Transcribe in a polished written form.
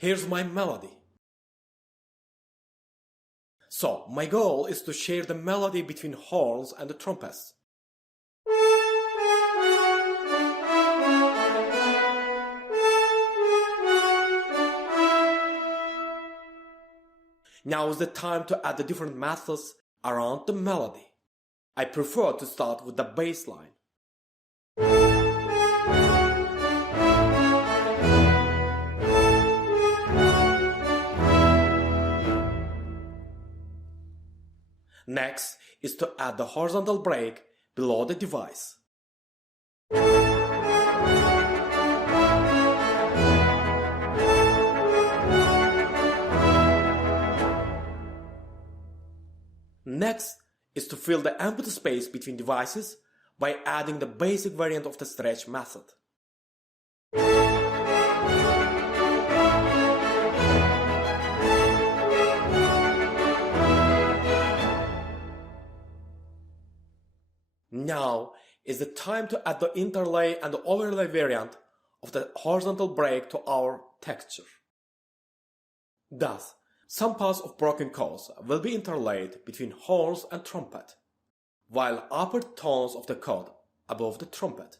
Here's my melody. So, my goal is to share the melody between horns and the trumpets. Now is the time to add the different methods around the melody. I prefer to start with the bass line. Next is to add the horizontal break below the device. Next is to fill the empty space between devices by adding the basic variant of the stretch method. Now is the time to add the interlay and the overlay variant of the horizontal break to our texture. Thus, some parts of broken chords will be interlaid between horns and trumpet, while upper tones of the chord above the trumpet.